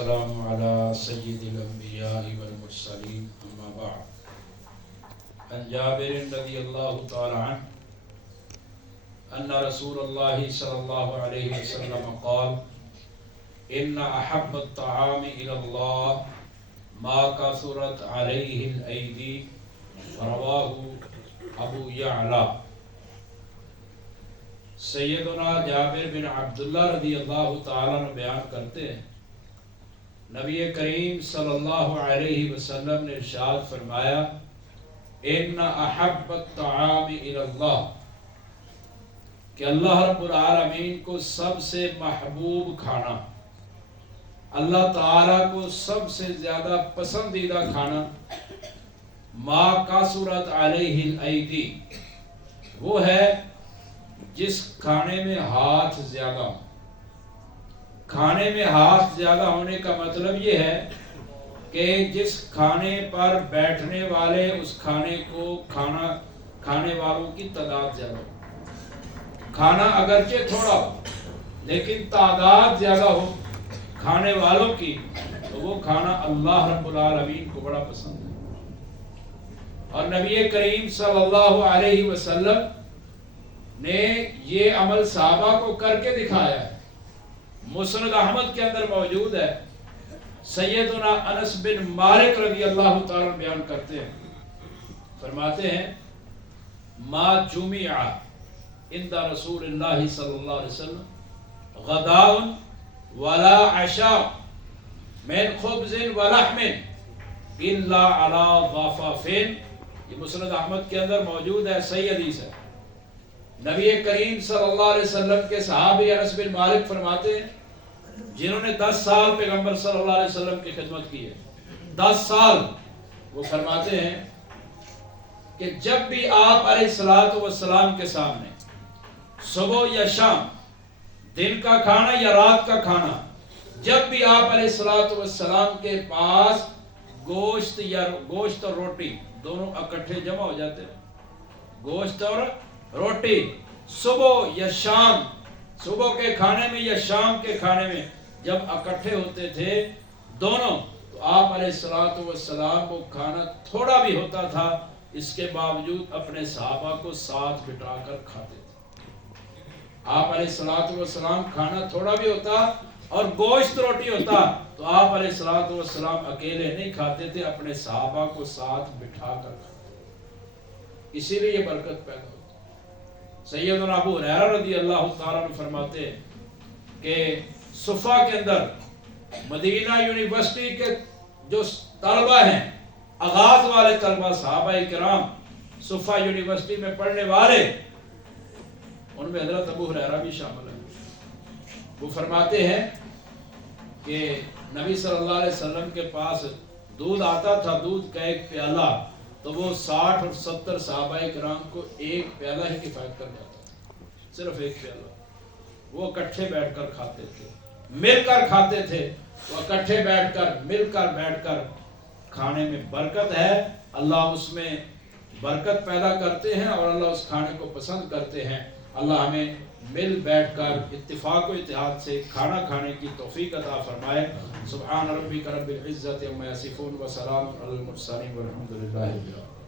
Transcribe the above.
والسلام على سيد الأنبياء والمرسلين أما بعد. عن جابر رضي الله تعالى عنه أن رسول الله صلى الله عليه وسلم قال: إن أحب الطعام إلى الله ما كثرت عليه الأيدي. رواه ابو یعلا. سیدنا جابر بن عبداللہ رضی اللہ تعالیٰ عنہ بیان کرتے ہیں، نبی کریم صلی اللہ علیہ وسلم نے ارشاد فرمایا: ان احب الطعام الی اللہ، کہ اللہ رب العالمین کو سب سے محبوب کھانا، اللہ تعالیٰ کو سب سے زیادہ پسندیدہ کھانا، ما کثرت علیہ الایدی، وہ ہے جس کھانے میں ہاتھ زیادہ ہو. کھانے میں ہاتھ زیادہ ہونے کا مطلب یہ ہے کہ جس کھانے پر بیٹھنے والے اس کھانے کو کھانے والوں کی تعداد زیادہ ہو. کھانا اگرچہ تھوڑا ہو لیکن تعداد زیادہ ہو کھانے والوں کی، تو وہ کھانا اللہ رب العالمین کو بڑا پسند ہے. اور نبی کریم صلی اللہ علیہ وسلم نے یہ عمل صحابہ کو کر کے دکھایا ہے. مسند احمد کے اندر موجود ہے. سیدنا انس بن مالک رضی اللہ تعالیٰ بیان کرتے ہیں، فرماتے ہیں: ما جمع عند رسول اللہ صلی اللہ علیہ وسلم غداء ولا عشاء من خبز ولحم الا على ضفافین. یہ مسند احمد کے اندر موجود ہے، صحیح حدیث ہے. نبی کریم صلی اللہ علیہ وسلم کے صحابی انس بن مالک فرماتے ہیں، جنہوں نے 10 سال پیغمبر صلی اللہ علیہ وسلم کی خدمت کی ہے، 10 سال، وہ فرماتے ہیں کہ جب بھی آپ علیہ الصلوۃ والسلام کے سامنے صبح یا شام، دن کا کھانا یا رات کا کھانا، جب بھی آپ علیہ الصلوۃ والسلام کے پاس گوشت اور روٹی دونوں اکٹھے جمع ہو جاتے ہیں، گوشت اور روٹی صبح یا شام، صبح کے کھانے میں یا شام کے کھانے میں جب اکٹھے ہوتے تھے دونوں، تو آپ علیہ الصلوۃ والسلام وہ کھانا تھوڑا بھی ہوتا تھا، اس کے باوجود اپنے صحابہ کو ساتھ بٹھا کر کھاتے تھے. آپ علیہ الصلوۃ والسلام کھانا تھوڑا بھی ہوتا اور گوشت روٹی ہوتا تو آپ علیہ الصلوۃ والسلام اکیلے نہیں کھاتے تھے، اپنے صحابہ کو ساتھ بٹھا کر کھاتے. اسی لیے یہ برکت پیدا ہوتی. سیدنا ابو ہریرہ رضی اللہ تعالیٰ عنہ فرماتے ہیں کہ صفا کے اندر مدینہ یونیورسٹی کے جو طلبہ ہیں، آغاز والے طلبہ، صحابہ کرام صفا یونیورسٹی میں پڑھنے والے، ان میں حضرت ابو ہریرہ بھی شامل ہیں. وہ فرماتے ہیں کہ نبی صلی اللہ علیہ وسلم کے پاس دودھ آتا تھا، دودھ کا ایک پیالہ، تو وہ 60 اور 70 صحابہ کرام کو ایک پیالہ ہی کفایت کر جاتا تھا، صرف ایک پیالہ. وہ اکٹھے بیٹھ کر کھاتے تھے، مل کر کھاتے تھے. تو اکٹھے بیٹھ کر، مل کر بیٹھ کر کھانے میں برکت ہے. اللہ اس میں برکت پیدا کرتے ہیں اور اللہ اس کھانے کو پسند کرتے ہیں. اللہ ہمیں مل بیٹھ کر اتفاق و اتحاد سے کھانا کھانے کی توفیق عطا فرمائے. سبحان ربک رب العزت عما یصفون وسلام علی المرسلین والحمد للہ رب العالمین.